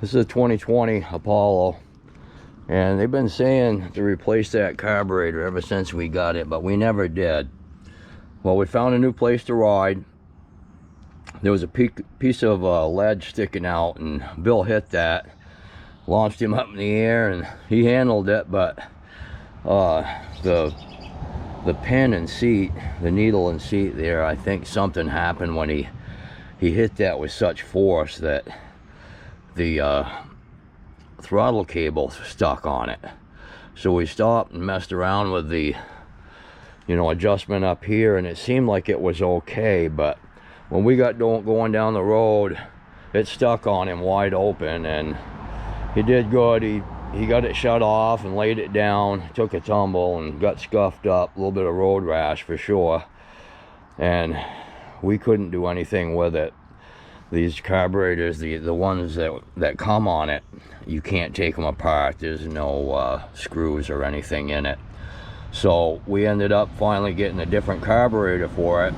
This is a 2020 Apollo, and they've been saying to replace that carburetor ever since we got it, but we never did. Well, we found a new place to ride. There was a piece of lead sticking out, and Bill hit that, launched him up in the air, and he handled it, but the pin and seat, the needle and seat there, I think something happened when he hit that with such force that the throttle cable stuck on it. So we stopped and messed around with the, you know, adjustment up here, and it seemed like it was okay, but when we got going down the road, it stuck on him wide open, and he did good. He got it shut off and laid it down, took a tumble and got scuffed up, a little bit of road rash for sure, and we couldn't do anything with it. These carburetors, the ones that come on it, you can't take them apart. There's no screws or anything in it. So we ended up finally getting a different carburetor for it,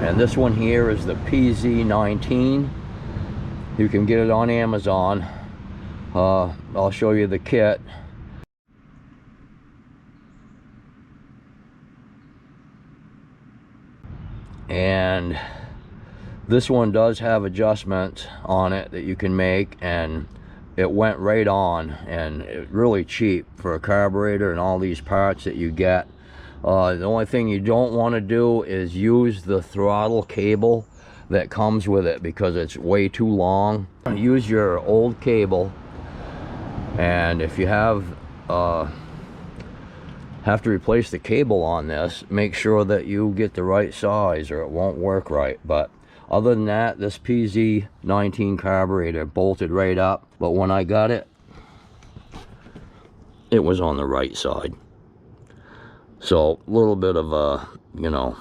and this one here is the PZ19. You can get it on Amazon. I'll show you the kit. And this one does have adjustments on it that you can make, and it went right on, and it's really cheap for a carburetor and all these parts that you get. The only thing you don't want to do is use the throttle cable that comes with it, because it's way too long. Use your old cable, and if you have to replace the cable on this, make sure that you get the right size or it won't work right. But other than that, this PZ19 carburetor bolted right up, but when I got it, it was on the right side. So a little bit of a, you know,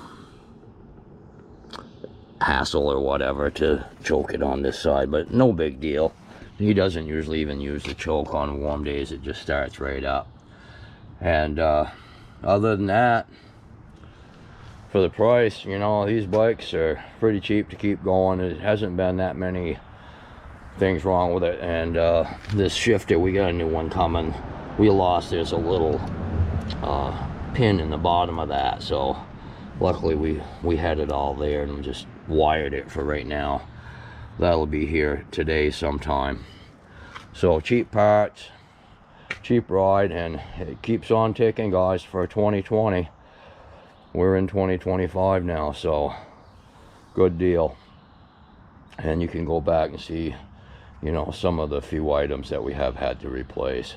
hassle or whatever to choke it on this side, but no big deal. He doesn't usually even use the choke on warm days. It just starts right up. And other than that, for the price, you know, these bikes are pretty cheap to keep going. It hasn't been that many things wrong with it. And this shifter, we got a new one coming. We lost, there's a little pin in the bottom of that, so luckily we had it all there and just wired it for right now. That'll be here today sometime. So cheap parts, cheap ride, and it keeps on ticking, guys, for 2020. We're in 2025 now, so good deal. And you can go back and see, you know, some of the few items that we have had to replace.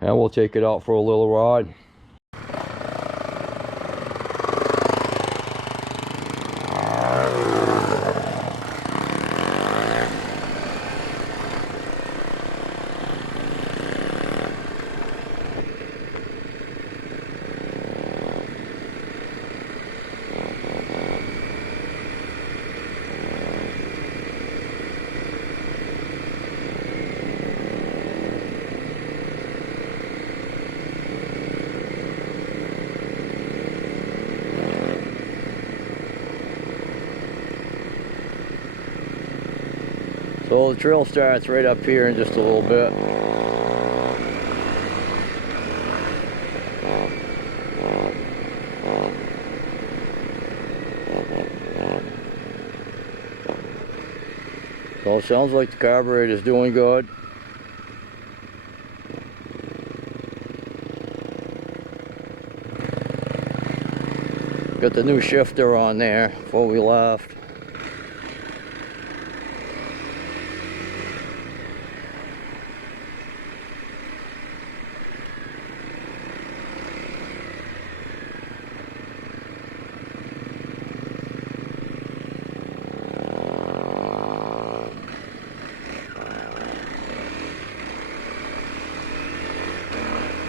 And we'll take it out for a little ride. So the trail starts right up here in just a little bit. So it sounds like the carburetor is doing good. Got the new shifter on there before we left.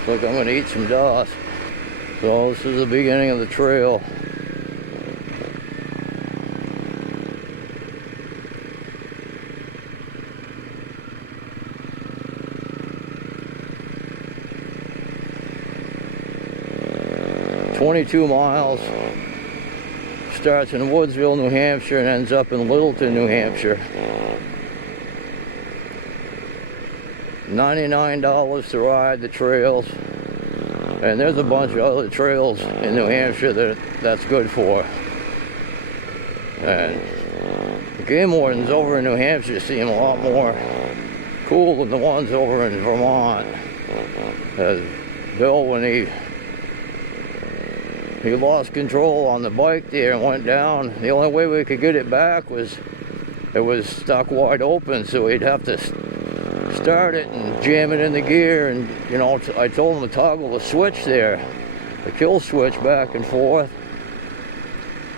Looks like I'm going to eat some dust. So this is the beginning of the trail. "22 miles, starts in Woodsville, New Hampshire, and ends up in Littleton, New Hampshire. $99 to ride the trails, and there's a bunch of other trails in New Hampshire that's good for. And the game wardens over in New Hampshire seem a lot more cool than the ones over in Vermont. Bill, when he lost control on the bike there and went down, the only way we could get it back was it was stuck wide open, so he'd have to start it and jam it in the gear, and you know, I told him to toggle the switch there, the kill switch, back and forth,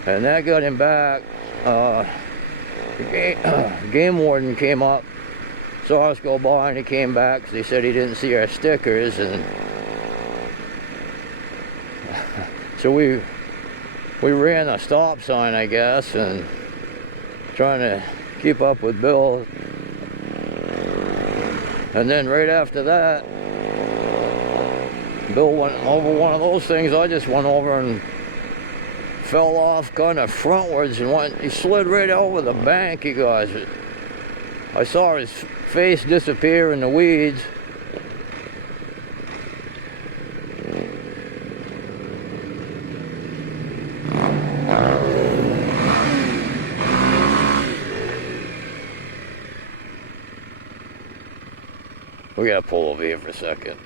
and that got him back. The game warden came up, saw us go by, and he came back because he said he didn't see our stickers, and so we ran a stop sign, I guess, and trying to keep up with Bill. And then right after that, Bill went over one of those things. I just went over and fell off kind of frontwards and he slid right over the bank, you guys. I saw his face disappear in the weeds. We gotta pull over here for a second.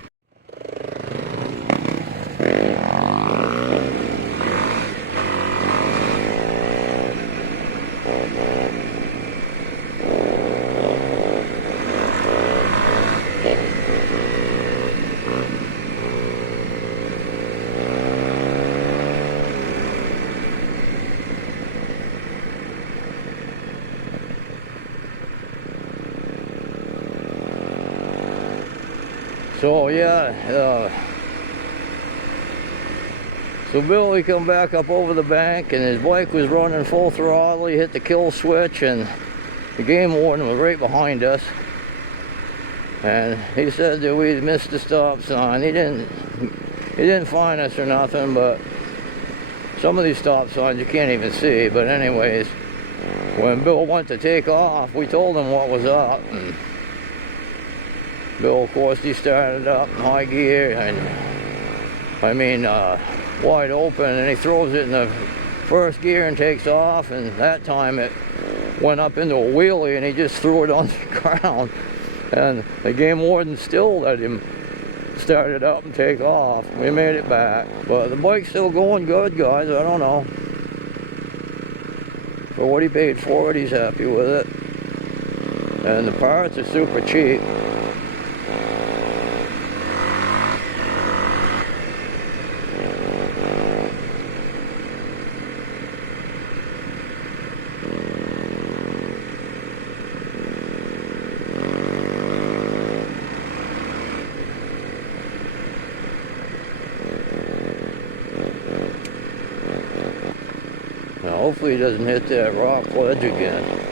So yeah, so Billy come back up over the bank, and his bike was running full throttle. He hit the kill switch, and the game warden was right behind us. And he said that we missed the stop sign. He didn't fine us or nothing, but some of these stop signs you can't even see. But anyways, when Bill went to take off, we told him what was up, and Bill, of course, he started up in high gear, and I mean wide open, and he throws it in the first gear and takes off, and that time it went up into a wheelie, and he just threw it on the ground, and the game warden still let him start it up and take off. We made it back, but the bike's still going good, guys. I don't know. For what he paid for it, he's happy with it, and the parts are super cheap. Now hopefully he doesn't hit that rock ledge again.